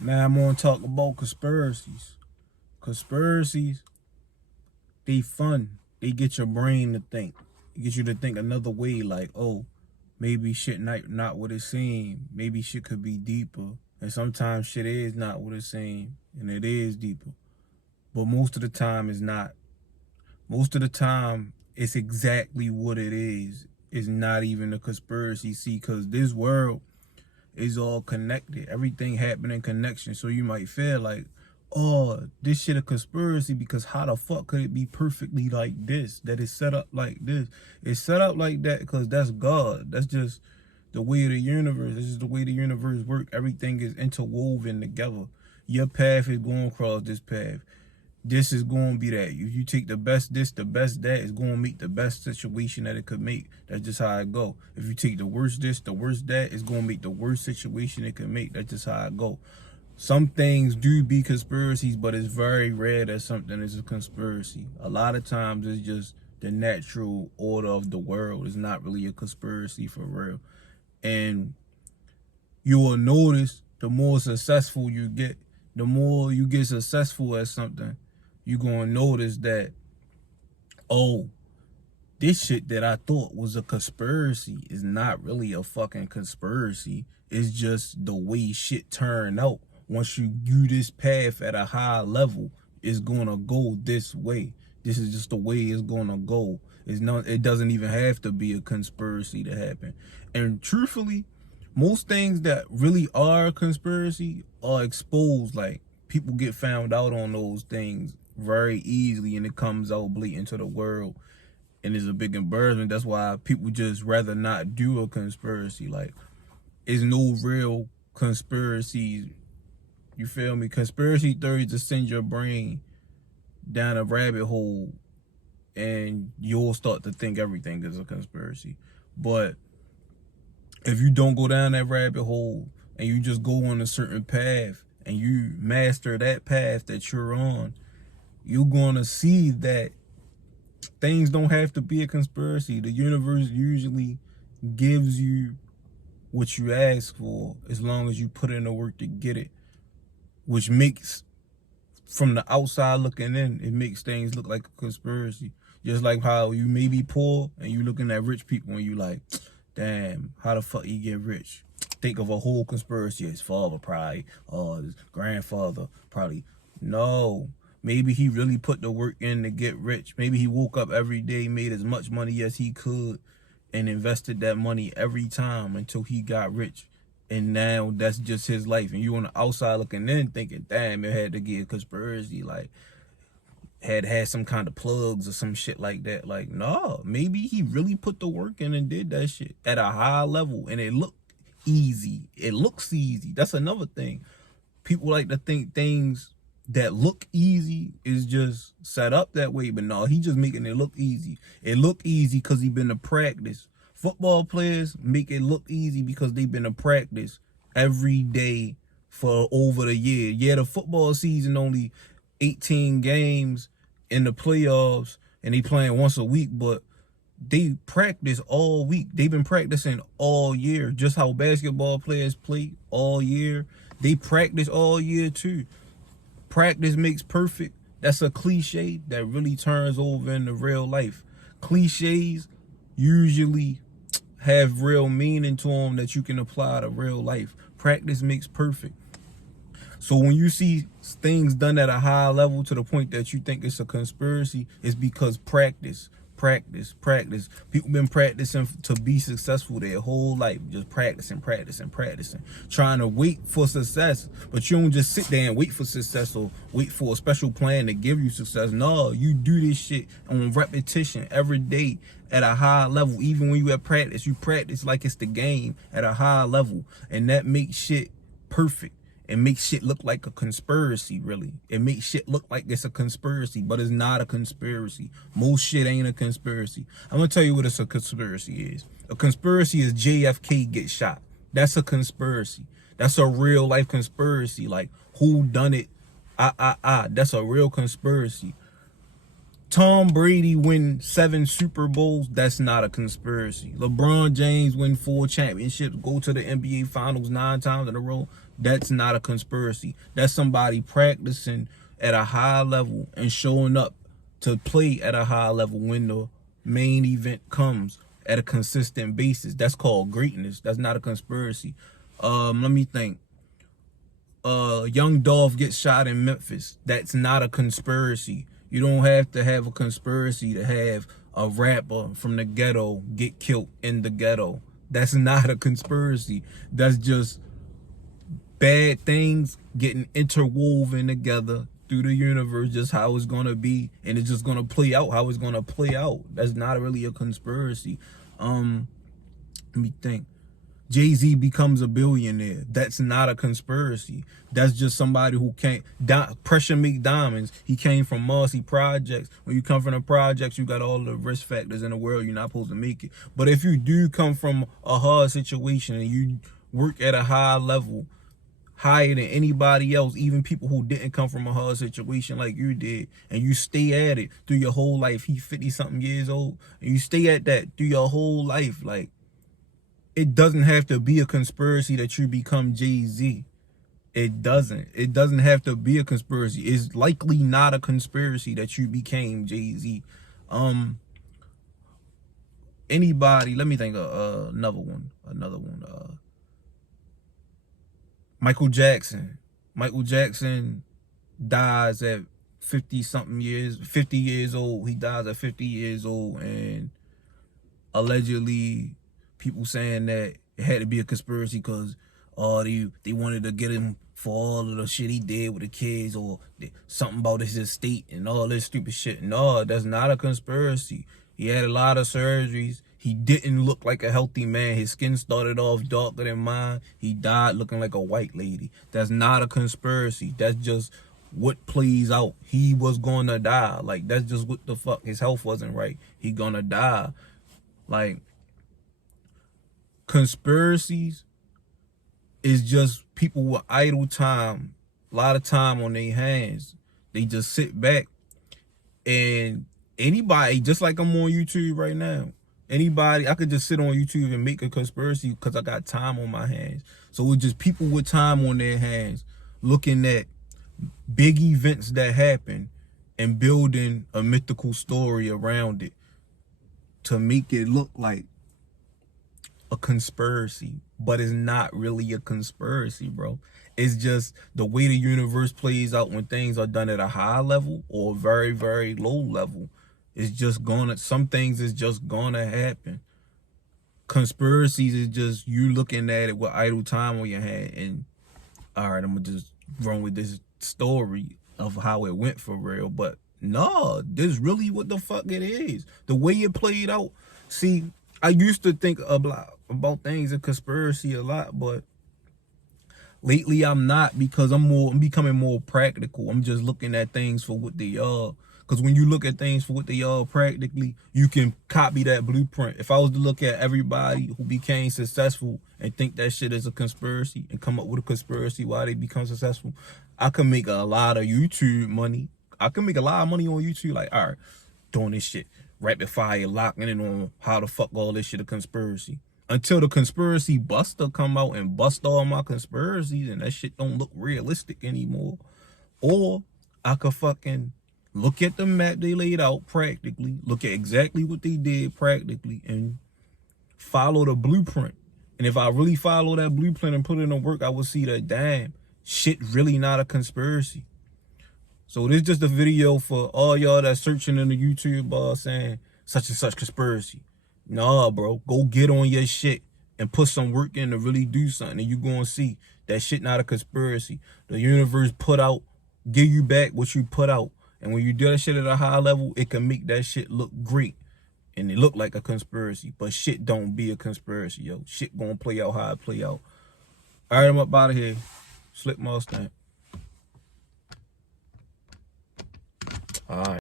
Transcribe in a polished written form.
Now I'm gonna talk about conspiracies. Conspiracies, they fun. They get your brain to think. It gets you to think another way, like, oh, maybe shit not what it seems. Maybe shit could be deeper. And sometimes shit is not what it seems, and it is deeper. But most of the time it's not. Most of the time it's exactly what it is. It's not even a conspiracy. See, because this world is all connected. Everything happened in connection. So you might feel like, oh, this shit a conspiracy because how the fuck could it be perfectly like this? That is set up like this. It's set up like that because that's God. That's just the way of the universe. This is the way the universe works. Everything is interwoven together. Your path is going across this path. This is going to be that. If you take the best this, the best that, it's going to make the best situation that it could make. That's just how it go. If you take the worst this, the worst that, it's going to make the worst situation it could make. That's just how it go. Some things do be conspiracies, but it's very rare that something is a conspiracy. A lot of times it's just the natural order of the world. It's not really a conspiracy for real. And you will notice the more successful you get, the more you get successful at something, you're going to notice that, oh, this shit that I thought was a conspiracy is not really a fucking conspiracy. It's just the way shit turned out. Once you do this path at a high level, it's going to go this way. This is just the way it's going to go. It doesn't even have to be a conspiracy to happen. And truthfully, most things that really are a conspiracy are exposed. Like, people get found out on those things very easily, and it comes out blatant to the world, and it's a big embarrassment. That's why people just rather not do a conspiracy. Like, it's no real conspiracies. You feel me? Conspiracy theories to send your brain down a rabbit hole, and you'll start to think everything is a conspiracy. But if you don't go down that rabbit hole and you just go on a certain path and you master that path that you're on, you're going to see that things don't have to be a conspiracy. The universe usually gives you what you ask for as long as you put in the work to get it, which makes, from the outside looking in, it makes things look like a conspiracy. Just like how you may be poor and you looking at rich people and you like, damn, how the fuck you get rich? Think of a whole conspiracy. His father probably, or his grandfather probably. No, maybe he really put the work in to get rich. Maybe he woke up every day, made as much money as he could, and invested that money every time until he got rich. And now that's just his life. And you on the outside looking in thinking, damn, it had to get a conspiracy. Like, had some kind of plugs or some shit like that. Like, no, maybe he really put the work in and did that shit at a high level, and it looked easy. It looks easy. That's another thing. People like to think things that look easy is just set up that way, but no, he just making it look easy. It look easy because he been to practice. Football players make it look easy because they've been to practice every day for over the year. Yeah, the football season only 18 games in the playoffs, and they playing once a week, but they practice all week. They've been practicing all year, just how basketball players play all year. They practice all year too. Practice makes perfect. That's a cliche that really turns over into real life. Cliches usually have real meaning to them that you can apply to real life. Practice makes perfect. So when you see things done at a high level to the point that you think it's a conspiracy, it's because practice. People been practicing to be successful their whole life, just practicing, trying to wait for success. But you don't just sit there and wait for success or wait for a special plan to give you success. No, you do this shit on repetition every day at a high level. Even when you at practice, you practice like it's the game at a high level, and that makes shit perfect. It makes shit look like a conspiracy, really. It makes shit look like it's a conspiracy, but it's not a conspiracy. Most shit ain't a conspiracy. I'm gonna tell you what a conspiracy is. A conspiracy is JFK get shot. That's a conspiracy. That's a real life conspiracy. Like, who done it? That's a real conspiracy. Tom Brady win 7 Super Bowls, that's not a conspiracy. LeBron James win 4 championships, go to the NBA Finals 9 times in a row, that's not a conspiracy. That's somebody practicing at a high level and showing up to play at a high level when the main event comes at a consistent basis. That's called greatness. That's not a conspiracy. Let me think. Young Dolph gets shot in Memphis. That's not a conspiracy. You don't have to have a conspiracy to have a rapper from the ghetto get killed in the ghetto. That's not a conspiracy. That's just bad things getting interwoven together through the universe, just how it's gonna be, and it's just gonna play out how it's gonna play out. That's not really a conspiracy. Let me think. Jay-Z becomes a billionaire. That's not a conspiracy. That's just somebody who can't. Pressure make diamonds. He came from Marcy Projects. When you come from the projects, you got all the risk factors in the world. You're not supposed to make it. But if you do come from a hard situation and you work at a high level, higher than anybody else, even people who didn't come from a hard situation like you did, and you stay at it through your whole life. He 50-something years old, and you stay at that through your whole life. Like, it doesn't have to be a conspiracy that you become Jay-Z. It doesn't have to be a conspiracy. It's likely not a conspiracy that you became Jay-Z. Anybody, let me think of another one. Michael Jackson. Michael Jackson dies at 50 years old. He dies at 50 years old, and allegedly people saying that it had to be a conspiracy because they wanted to get him for all of the shit he did with the kids, or something about his estate and all this stupid shit. No, that's not a conspiracy. He had a lot of surgeries. He didn't look like a healthy man. His skin started off darker than mine. He died looking like a white lady. That's not a conspiracy. That's just what plays out. He was gonna die. Like, that's just what the fuck. His health wasn't right. He gonna die. Like, conspiracies is just people with idle time, a lot of time on their hands. They just sit back, and anybody, just like I'm on YouTube right now, anybody, I could just sit on YouTube and make a conspiracy because I got time on my hands. So it's just people with time on their hands looking at big events that happen and building a mythical story around it to make it look like a conspiracy, but it's not really a conspiracy, bro. It's just the way the universe plays out when things are done at a high level or a very, very low level. It's just some things is just gonna happen. Conspiracies is just you looking at it with idle time on your hand and, all right, I'm gonna just run with this story of how it went for real. But no, this is really what the fuck it is. The way it played out. See, I used to think about things in conspiracy a lot, but lately I'm not, because I'm becoming more practical. I'm just looking at things for what they are. Because when you look at things for what they are practically, you can copy that blueprint. If I was to look at everybody who became successful and think that shit is a conspiracy and come up with a conspiracy why they become successful, I can make a lot of YouTube money. I can make a lot of money on YouTube. Like, all right, doing this shit, rapid fire, locking in on how the fuck all this shit a conspiracy. Until the conspiracy buster come out and bust all my conspiracies and that shit don't look realistic anymore. Or I could fucking look at the map they laid out practically, look at exactly what they did practically, and follow the blueprint. And if I really follow that blueprint and put it in work, I will see that, damn, shit really not a conspiracy. So this is just a video for all y'all that's searching in the YouTube bar saying such and such conspiracy. Nah, bro, go get on your shit and put some work in to really do something, and you gonna see that shit not a conspiracy. The universe give you back what you put out. And when you do that shit at a high level, it can make that shit look great. And it look like a conspiracy. But shit don't be a conspiracy, yo. Shit gonna play out how it play out. All right, I'm up out of here. Slick Mustang. All right.